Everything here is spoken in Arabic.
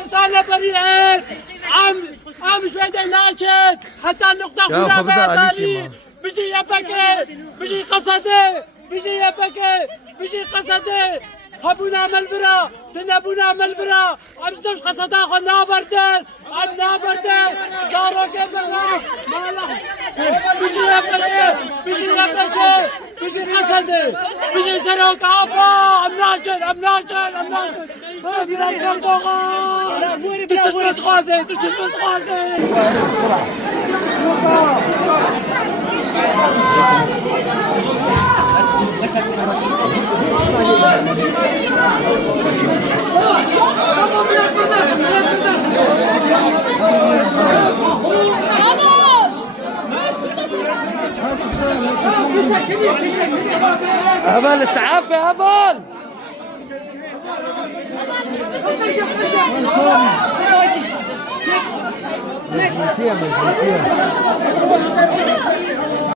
إنسان بريئين عم شوية ناشد حتى النقطة كلها بيجي يبكي بيجي قصدي بيجي يبكي بيجي قصدي هبونا ملبرا تنبونا ملبرا عم زوج قصدا خنا بردن عنا بردن زارو كبرنا مالا بيجي يبكي بيجي يبكي بيجي قصدي بيجي سروك عبا عم ناشد عم ناشد عم ناشد بيرا كردوغا تشتت خوازي تشتت خوازي هبل السعافة هبل Next.